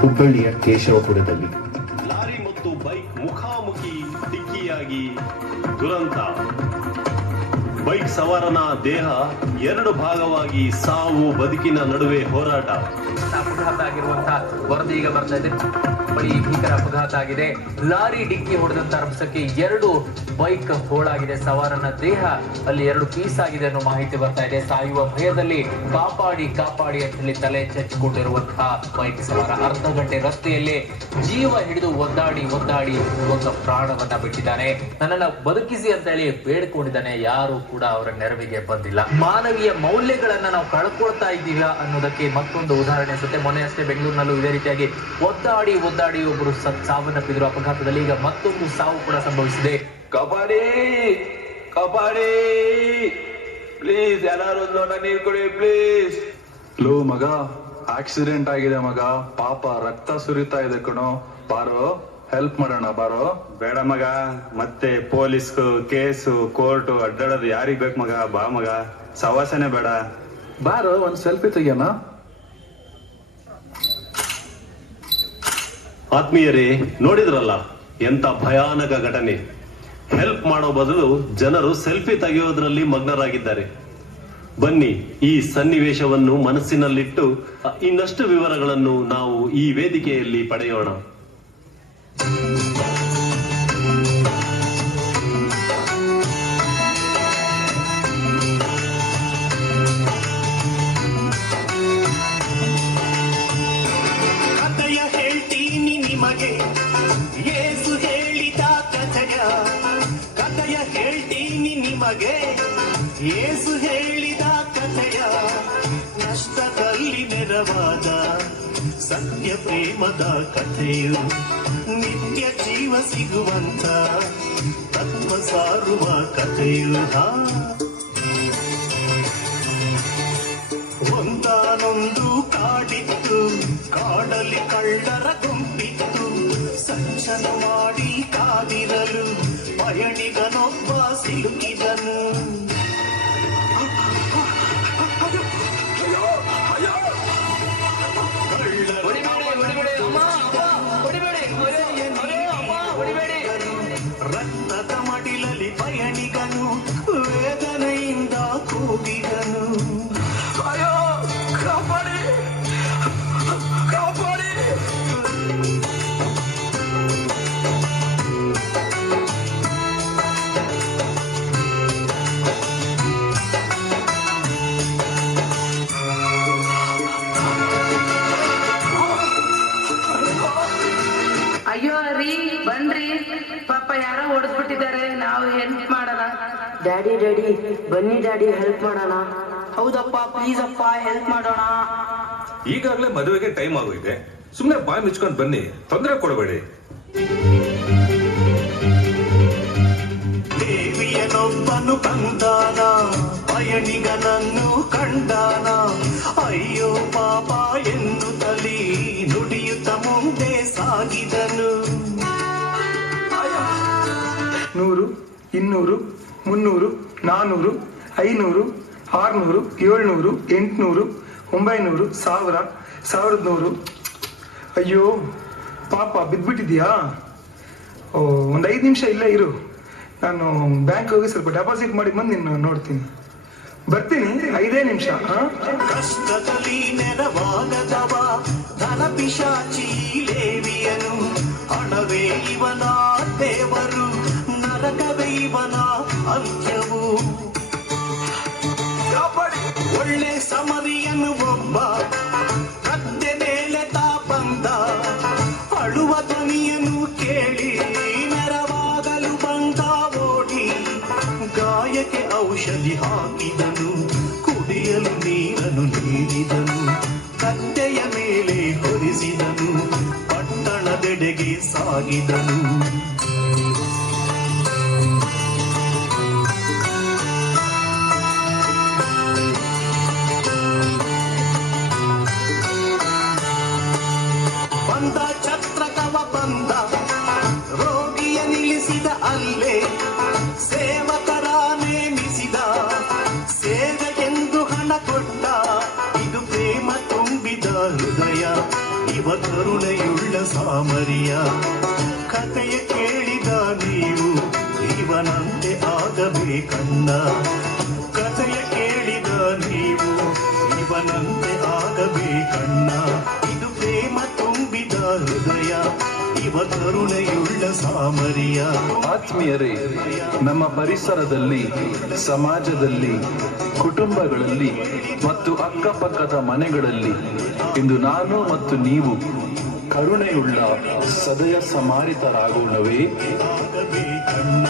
ಹುಬ್ಬಳ್ಳಿಯ ಕೇಶವಪುರದಲ್ಲಿ. ಲಾರಿ ಮತ್ತು ಬೈಕ್ ಮುಖಾಮುಖಿ ಡಿಕ್ಕಿಯಾಗಿ ದುರಂತ. ಬೈಕ್ ಸವಾರನ ದೇಹ ಎರಡು ಭಾಗವಾಗಿ ಸಾವು ಬದುಕಿನ ನಡುವೆ ಹೋರಾಟ. ಅಪಘಾತ ಆಗಿರುವಂತಹ ವರದಿ ಈಗ ಬರ್ತಾ ಇದೆ. ಬಳಿ ಭೀಕರ ಅಪಘಾತ ಆಗಿದೆ. ಲಾರಿ ಡಿಕ್ಕಿ ಹೊಡೆದಂತ ರಭಸಕ್ಕೆ ಎರಡು ಬೈಕ್ ಹೋಳಾಗಿದೆ. ಸವಾರನ ದೇಹ ಅಲ್ಲಿ ಎರಡು ಪೀಸ್ ಆಗಿದೆ ಅನ್ನೋ ಮಾಹಿತಿ ಬರ್ತಾ ಇದೆ. ಸಾಯುವ ಭಯದಲ್ಲಿ ಕಾಪಾಡಿ ಕಾಪಾಡಿ ಅಂತ ಹೇಳಿ ತಲೆ ಚಚ್ಚಿಕೊಂಡಿರುವಂತಹ ಬೈಕ್ ಸವಾರ ಅರ್ಧ ಗಂಟೆ ರಸ್ತೆಯಲ್ಲೇ ಜೀವ ಹಿಡಿದು ಒದ್ದಾಡಿ ಒದ್ದಾಡಿ ಒಂದು ಪ್ರಾಣವನ್ನ ಬಿಟ್ಟಿದ್ದಾನೆ. ನನ್ನನ್ನ ಬದುಕಿಸಿ ಅಂತ ಹೇಳಿ ಬೇಡ್ಕೊಂಡಿದ್ದಾನೆ. ಯಾರು ಕೂಡ ಅವರ ನೆರವಿಗೆ ಬಂದಿಲ್ಲ. ಮಾನವೀಯ ಮೌಲ್ಯಗಳನ್ನ ನಾವು ಕಳ್ಕೊಳ್ತಾ ಇದ್ದೀವಿ ಅನ್ನೋದಕ್ಕೆ ಮತ್ತೊಂದು ಉದಾಹರಣೆ ಅನ್ಸುತ್ತೆ. ಮೊನ್ನೆ ಅಷ್ಟೇ ಬೆಂಗಳೂರಿನಲ್ಲೂ ಇದೇ ರೀತಿಯಾಗಿ ಒದ್ದಾಡಿ ಒಬ್ಬರು ಸಾವನ್ನಪ್ಪಿದ್ರು ಅಪಘಾತದಲ್ಲಿ. ಈಗ ಮತ್ತೊಂದು ಸಾವು ಕೂಡ ಸಂಭವಿಸಿದೆ. ಕಾಪಾಡಿ ಕಾಪಾಡಿ ಪ್ಲೀಸ್, ಯಾರು ಲೋಟ ನೀರು ಕೊಡಿ ಪ್ಲೀಸ್. ಲೋ ಮಗ, ಆಕ್ಸಿಡೆಂಟ್ ಆಗಿದೆ ಮಗ, ಪಾಪ ರಕ್ತ ಸುರಿತಾ ಇದೆ ಕಣೋ, ಬಾರೋ ಹೆಲ್ಪ್ ಮಾಡೋಣ ಬಾರೋ. ಬೇಡ ಮಗ, ಮತ್ತೆ ಪೊಲೀಸ್ ಕೇಸು ಕೋರ್ಟು ಅಡ್ಡಾಡೋದು ಯಾರಿಗ್ ಬೇಕು ಮಗ. ಬಾ ಮಗ, ಸವಾಸನೆ ಬೇಡ. ಬಾರೋ ಒಂದ್ ಸೆಲ್ಫಿ ತೆಗಿಯೋಣ. ಆತ್ಮೀಯರೇ, ನೋಡಿದ್ರಲ್ಲ ಎಂತ ಭಯಾನಕ ಘಟನೆ. ಹೆಲ್ಪ್ ಮಾಡೋ ಬದಲು ಜನರು ಸೆಲ್ಫಿ ತೆಗೆಯೋದ್ರಲ್ಲಿ ಮಗ್ನರಾಗಿದ್ದಾರೆ. ಬನ್ನಿ ಈ ಸನ್ನಿವೇಶವನ್ನು ಮನಸ್ಸಿನಲ್ಲಿಟ್ಟು ಇನ್ನಷ್ಟು ವಿವರಗಳನ್ನು ನಾವು ಈ ವೇದಿಕೆಯಲ್ಲಿ ಪಡೆಯೋಣ. ಕಥೆಯ ಹೇಳ್ತೀನಿ ನಿಮಗೆ, ಯೇಸು ಹೇಳಿದ ಕಥೆಯ. ಕಥೆಯ ಹೇಳ್ತೀನಿ ನಿಮಗೆ, ಯೇಸು ಹೇಳಿದ ಕಥೆಯ. ನಷ್ಟದಲ್ಲಿ ನೆರವಾದ ಸತ್ಯ ಪ್ರೇಮದ ಕಥೆಯು. ನಿತ್ಯ ಜೀವ ಸಿಗುವಂತ ತತ್ವ ಸಾರುವ ಕಥೆಯು. ಒಂದಾನೊಂದು ಕಾಡಿತ್ತು, ಕಾಡಲ್ಲಿ ಕಳ್ಳರ ಗುಂಪಿತ್ತು. ಸಂಚನ ಮಾಡಿ ಕಾದಿರಲು ಪಯಣಿಗನೊಬ್ಬ ಸಿಲುಕಿದನು. ರಕ್ತದ ಮಡಿಲಲ್ಲಿ ಪಯಣಿಗನು ವೇದನೆಯಿಂದ ಕೂಗಿದನು. ಅಯ್ಯೋ ರೀ, ಬನ್ರಿ, ಪಾಪ ಯಾರೋ ಹೊಡೆದ್ಬಿಟ್ಟಿದ್ದಾರೆ, ನಾವು ಹೆಲ್ಪ್ ಮಾಡೋಣ. ಡ್ಯಾಡಿ ಬನ್ನಿ ಡ್ಯಾಡಿ, ಹೆಲ್ಪ್ ಮಾಡೋಣ. ಹೌದಪ್ಪ, ಪ್ಲೀಸ್ ಅಪ್ಪ, ಹೆಲ್ಪ್ ಮಾಡೋಣ. ಈಗಾಗಲೇ ಮದುವೆಗೆ ಟೈಮ್ ಆಗೋಗಿದೆ, ಸುಮ್ಮನೆ ಬಾಯ್ ಮುಚ್ಕೊಂಡು ಬನ್ನಿ, ತೊಂದರೆ ಕೊಡಬೇಡಿ. ದೇವಿಯನೊಬ್ಬನು ಬಂದಾನ, ಪಯಣಿಗನನ್ನು ಕಂಡಾನ. ಅಯ್ಯೋ ಪಾಪ ಎನ್ನುತ್ತಲೀ ನುಡಿಯುತ್ತ ಮುಂದೆ ಸಾಗಿದನು. 100, 200, 300, 400, 500, 600, 700, 800, 900, 1000, 1100. ಅಯ್ಯೋ ಪಾಪ ಬಿದ್ಬಿಟ್ಟಿದ್ಯಾ? ಓ, ಒಂದು 5 ನಿಮಿಷ ಇಲ್ಲೇ ಇರು, ನಾನು ಬ್ಯಾಂಕ್ ಹೋಗಿ ಸ್ವಲ್ಪ ಡೆಪಾಸಿಟ್ ಮಾಡಿ ಬಂದು ನಿನ್ನ ನೋಡ್ತೀನಿ. ಬರ್ತೀನಿ, 5 ನಿಮಿಷ. ಕಷ್ಟದಲ್ಲಿ ನೆರವಾಗದವ ಧನ ಪಿಶಾಚಿ ಲೇವಿಯನು. ಹಣವೇ ಇವನ ದೇವರು, ನರಕವೇ ಇವನ ಅಂತ್ಯವು. ಒಳ್ಳೆ ಸಮರಿಯನು ಒಬ್ಬ ಕತ್ತೆ ಮೇಲೆ ತಾ ಬಂದ. ಅಳುವ ಧ್ವನಿಯನ್ನು ಕೇಳಿ ನೆರವಾಗಲು ಬಂದ ಓಡಿ. ಗಾಯಕ್ಕೆ ಔಷಧಿ ಹಾಕಿದನು, ಕುಡಿಯಲು ನೀರನ್ನು ನೀಡಿದನು. ಕತ್ತೆಯ ಮೇಲೆ ಹೊರಿಸಿದನು, ಪಟ್ಟಣದೆಡೆಗೆ ಸಾಗಿದನು. ಬಂದ ಛತ್ರಕವ ಬಂದ, ರೋಗಿಯ ನಿಲ್ಲಿಸಿದ ಅಲ್ಲೇ. ಸೇವಕರ ನೇಮಿಸಿದ, ಸೇವೆಗೆಂದು ಹಣ ಕೊಟ್ಟ. ಇದು ಪ್ರೇಮ ತುಂಬಿದ ಹೃದಯ, ಇವ ಕರುಣೆಯುಳ್ಳ ಸಾಮರಿಯ ಕಥೆಯ ಕೇಳಿದ ನೀವು ಇವನಂತೆ ಆಗಬೇಕಣ್ಣ ಕಥೆಯ ಕೇಳಿದ ನೀವು ಇವನಂತೆ ಆಗಬೇಕಣ್ಣ ಇದು ಪ್ರೇಮ ತುಂಬಿದ ಹೃದಯ ಇವ ಕರುಣೆಯುಳ್ಳ ಸಾಮರಿಯ. ಆತ್ಮೀಯರೇ, ನಮ್ಮ ಪರಿಸರದಲ್ಲಿ, ಸಮಾಜದಲ್ಲಿ, ಕುಟುಂಬಗಳಲ್ಲಿ ಮತ್ತು ಅಕ್ಕಪಕ್ಕದ ಮನೆಗಳಲ್ಲಿ ಇಂದು ನಾನು ಮತ್ತು ನೀವು ಕರುಣೆಯುಳ್ಳ ಸದಯ ಸಮಾರಿತರಾಗೋಣವೇ? ಆಗಬೇಕಣ್ಣ